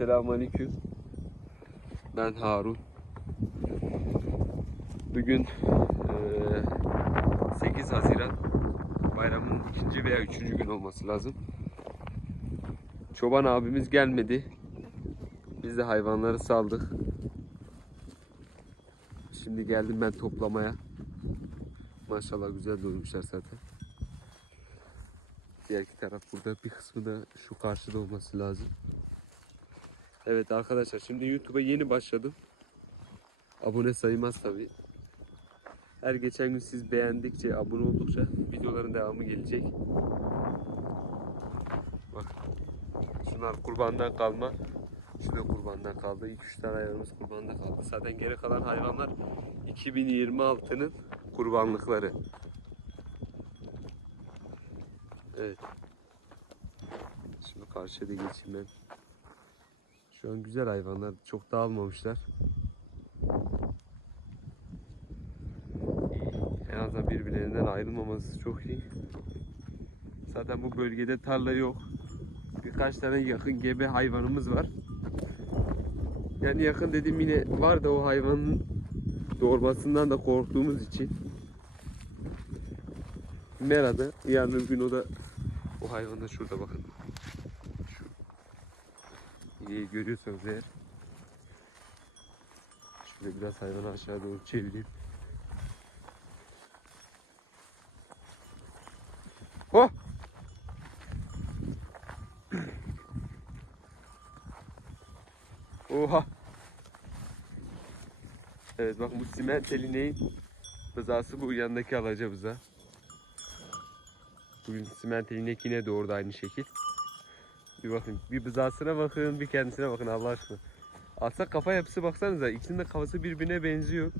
selamünaleyküm. Ben Harun. Bugün eee, 8 Haziran bayramın ikinci veya üçüncü gün olması lazım. Çoban abimiz gelmedi. Biz de hayvanları saldık. Şimdi geldim ben toplamaya. Maşallah güzel doymuşlar zaten. Diğer iki taraf burada. Bir kısmı da şu karşıda olması lazım. Evet arkadaşlar şimdi YouTube'a yeni başladım. Abone sayılmaz tabi. Her geçen gün siz beğendikçe, abone oldukça videoların devamı gelecek. Bak. Şunlar kurbandan kalma. Şu da kurbandan kaldı. 2-3 tane hayvanımız kurbanda kaldı. Zaten geri kalan hayvanlar 2026'nın kurbanlıkları. Evet. Şimdi karşıya da geçeyim ben. Şu an güzel hayvanlar. Çok dağılmamışlar. En azından birbirlerinden ayrılmaması çok iyi. Zaten bu bölgede tarla yok. Birkaç tane yakın gebe hayvanımız var. Yani yakın dediğim yine var da o hayvanın doğurmasından da korktuğumuz için. Mera'da yarın gün o da o hayvan da şurada bakın. İyi görüyorsanız eğer. Şöyle biraz hayvanı aşağı doğru çevireyim. Oh! Oha! Evet bak bu simenteli neyin bızası bu yanındaki alaca bıza. Bugün simenteli inek yine doğurdu aynı şekil. Bir bakın bir bızasına bakın bir kendisine bakın Allah aşkına. Aslında kafa yapısı baksanıza ikisinin de kafası birbirine benziyor.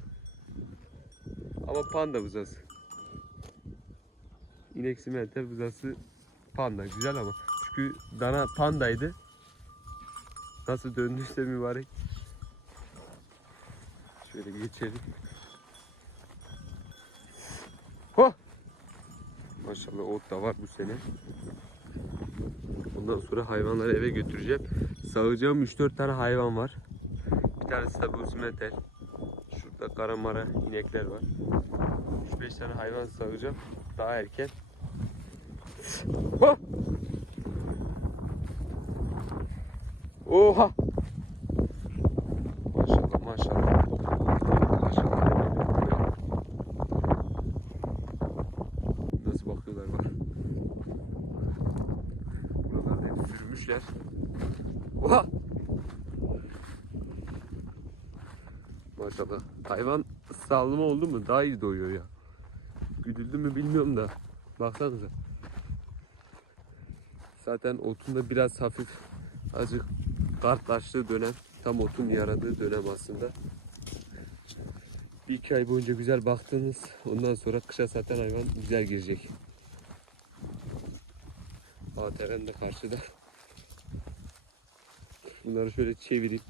Ama panda bızası. İnek simentel bızası panda güzel ama. Çünkü dana pandaydı. Nasıl döndüyse mübarek. Şöyle geçelim. Ho! Maşallah ot da var bu sene. Bundan sonra hayvanları eve götüreceğim. Sağacağım 3-4 tane hayvan var. Bir tanesi de bu simentel. Şurada karamara inekler var. 3-5 tane hayvan sağacağım. Daha erken. Ho! Oha! Maşallah maşallah. Maşallah. Nasıl bakıyorlar bak. Buralarda hep sürmüşler. Oha! Maşallah. Hayvan sağlama oldu mu daha iyi doyuyor ya. Güdüldü mü bilmiyorum da. Baksanıza. Zaten otunda biraz hafif azıcık kartlaştığı dönem. Tam otun yaradığı dönem aslında. Bir iki ay boyunca güzel baktınız. Ondan sonra kışa zaten hayvan güzel girecek. ATR'm de karşıda. Bunları şöyle çevirip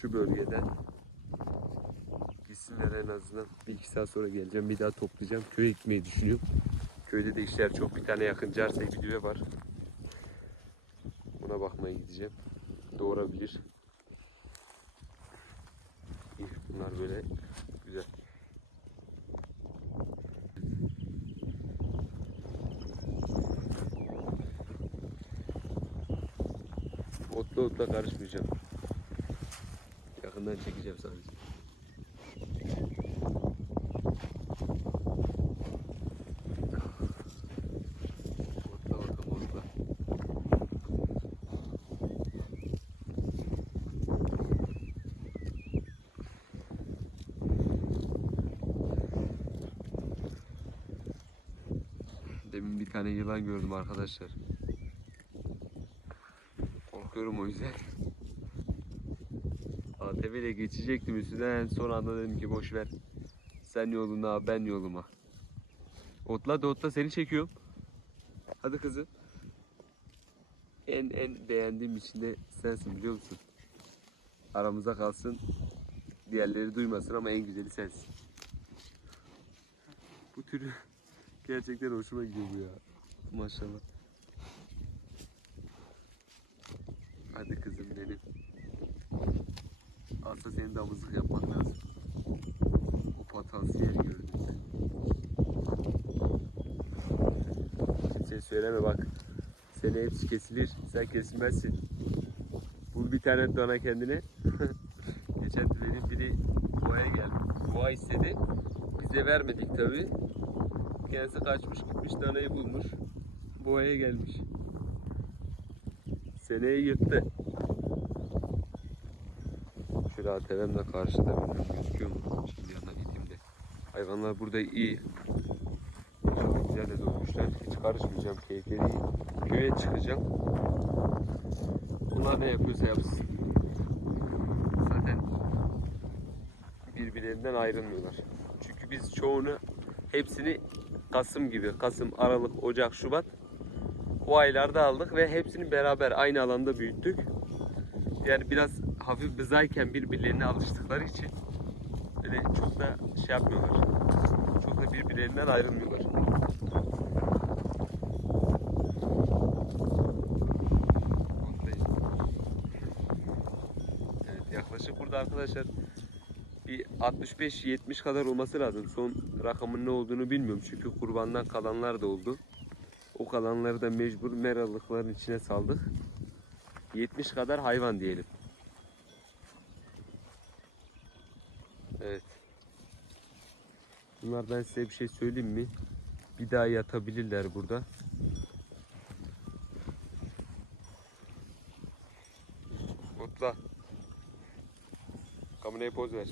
şu bölgeden gitsinler en azından. Bir iki saat sonra geleceğim. Bir daha toplayacağım. Köye gitmeyi düşünüyorum. Köyde de işler çok. Bir tane yakın Carsa güve var. Buna bakmaya gideceğim. Doğurabilir. İyi, Bunlar böyle güzel. Otla otla karışmayacağım. Yakından çekeceğim sadece. Otla bakalım otla. Demin bir tane yılan gördüm arkadaşlar. Korkuyorum o yüzden. ATV ile geçecektim üstünden son anda dedim ki boş ver. Sen yoluna ben yoluma. Otla da otla seni çekiyorum. Hadi kızım. En en beğendiğim içinde sensin biliyor musun? Aramızda kalsın. Diğerleri duymasın ama en güzeli sensin. Bu türü gerçekten hoşuma gidiyor bu ya. Maşallah. Hadi kızım benim. Aslında senin damızlık yapman lazım. O potansiyeli gördüm sen. Kimseye söyleme bak. Seni hepsi kesilir. Sen kesilmezsin. Bul bir tane dana kendine. Geçen benim biri boğaya geldi. Boğa istedi. Bize vermedik tabi. Kendisi kaçmış gitmiş danayı bulmuş. Boğaya gelmiş. Seneyi yırttı. Şöyle ATV'm de karşıda bilmiyorum gözüküyor mu? Şimdi yanına gideyim de. Hayvanlar burada iyi. Çok güzel de durmuşlar. Hiç karışmayacağım. Keyifleri iyi. Köye çıkacağım. Bunlar ne yapıyorsa yapsın. Zaten birbirlerinden ayrılmıyorlar. Çünkü biz çoğunu hepsini Kasım gibi, Kasım, Aralık, Ocak, Şubat o aylarda aldık ve hepsini beraber aynı alanda büyüttük. Yani biraz hafif bızayken birbirlerine alıştıkları için böyle çok da şey yapmıyorlar. Çok da birbirlerinden ayrılmıyorlar. Evet yaklaşık burada arkadaşlar bir 65-70 kadar olması lazım. Son rakamın ne olduğunu bilmiyorum çünkü kurbandan kalanlar da oldu. O kalanları da mecbur meralıkların içine saldık. 70 kadar hayvan diyelim. Evet. Bunlardan size bir şey söyleyeyim mi? Bir daha yatabilirler burada. Mutla. Kameraya poz ver.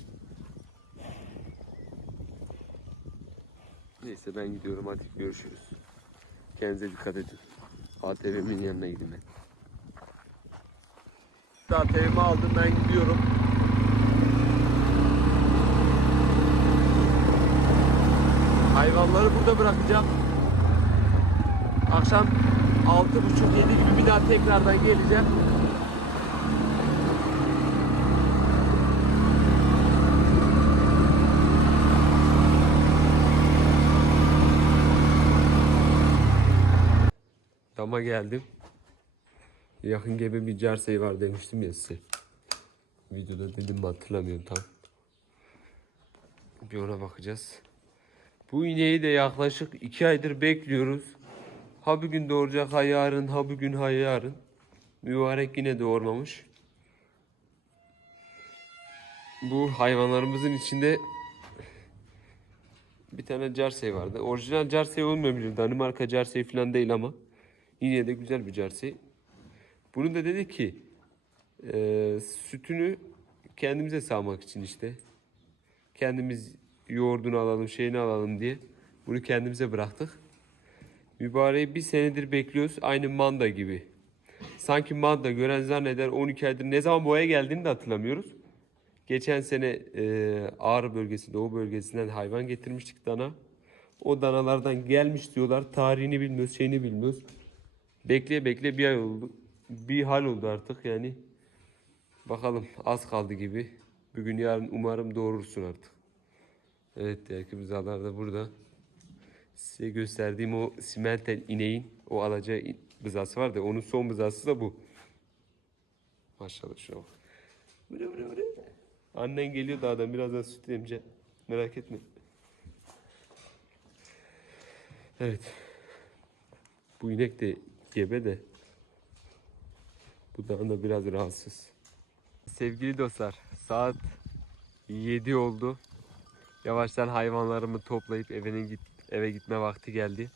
Neyse ben gidiyorum hadi görüşürüz. Kendinize dikkat edin. ATV'min yanına gidin ben. ATV'mi aldım ben gidiyorum. Hayvanları burada bırakacağım. Akşam 6.30-7 gibi bir daha tekrardan geleceğim. Dama geldim. Yakın gebe bir carsey var demiştim ya size. Videoda dedim mi hatırlamıyorum tam. Bir ona bakacağız. Bu ineği de yaklaşık iki aydır bekliyoruz. Ha bugün doğuracak ha yarın ha bugün ha yarın. Mübarek yine doğurmamış. Bu hayvanlarımızın içinde bir tane Jersey vardı. Orijinal Jersey olmayabilir. Danimarka Jersey falan değil ama yine de güzel bir Jersey. Bunu da dedi ki e, sütünü kendimize sağmak için işte. Kendimiz yoğurdunu alalım, şeyini alalım diye bunu kendimize bıraktık. Mübareği bir senedir bekliyoruz. Aynı manda gibi. Sanki manda gören zanneder 12 aydır ne zaman boya geldiğini de hatırlamıyoruz. Geçen sene e, Ağrı bölgesi, Doğu bölgesinden hayvan getirmiştik dana. O danalardan gelmiş diyorlar. Tarihini bilmiyoruz, şeyini bilmiyoruz. Bekleye bekle bir ay oldu. Bir hal oldu artık yani. Bakalım az kaldı gibi. Bugün yarın umarım doğurursun artık. Evet diğer buzalar da burada. Size gösterdiğim o simentel ineğin o alacağı in- bızası var da onun son bızası da bu. Maşallah şuna bak. Vıra vıra vıra. Annen geliyor dağdan birazdan süt emeceğim. Merak etme. Evet. Bu inek de gebe de. Bu da biraz rahatsız. Sevgili dostlar saat 7 oldu. Yavaştan hayvanlarımı toplayıp evine git eve gitme vakti geldi.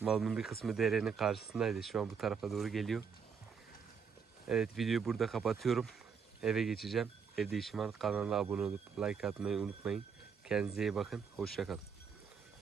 Malımın bir kısmı derenin karşısındaydı. Şu an bu tarafa doğru geliyor. Evet videoyu burada kapatıyorum. Eve geçeceğim. Evde işim var. Kanala abone olup like atmayı unutmayın. Kendinize iyi bakın. Hoşçakalın.